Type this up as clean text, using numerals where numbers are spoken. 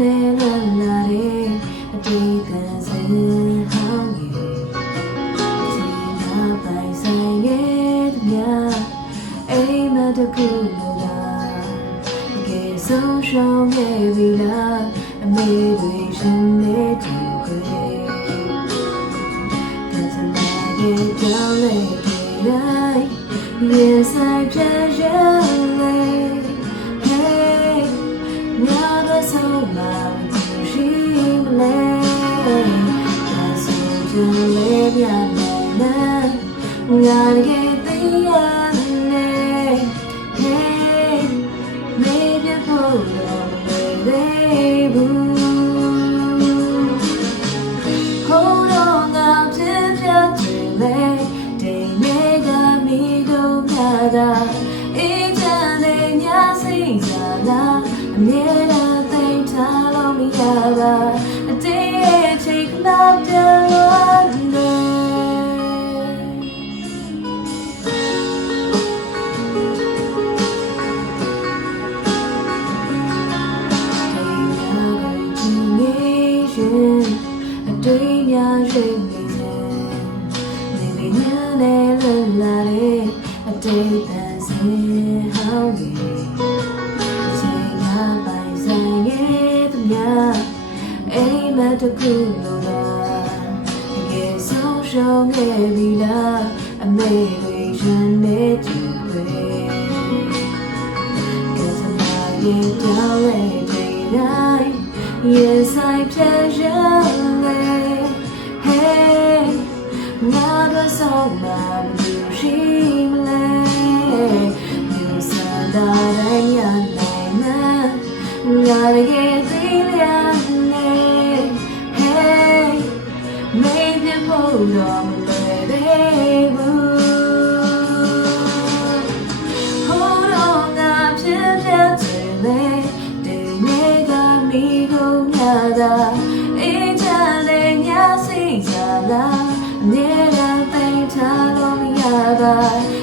နဲ့လွန်လာတဲ့အတိတ်ကစင်ဟောင်းကြီးစီနာပိုင်ဆိုင်ရဲ့တည်းအိမ်မတကူလို့လားကဲဆုံးရှုံးခဲ့ပြီလားအမေတွေရှင်နေကြည့်ခွေကစလာရဲ့ကြောင်းလေးတိုင်းရင်ဆိုင်ပြရလေ So much she lay that's so live ya na gotta get the end hey maybe for baby hold on up to the lay day mega me go nada it's a nya sing sala mera Tell me about a day take love down a day young maybe never a day that's in how weအိမ်မတကူလို့လားငယ်ဆုံးရှုံးခဲ့ပြီလားအမေတွေရှင်နေကြည့်ပဲကစမာရဲ့တောင်းရဲ့တိုင်းရဲ့ဆိုင်ပြရလေ Hey ငါတို့ဆုံးမလို့ရှိမလဲမြို့စံတိုင်းရနိုင်မှာငါရဲ့သေးလျာMaybe hold on, baby. Hold on, I'm just today. They make me go nada. It's a day, yeah, see, la. Never think, tell me about.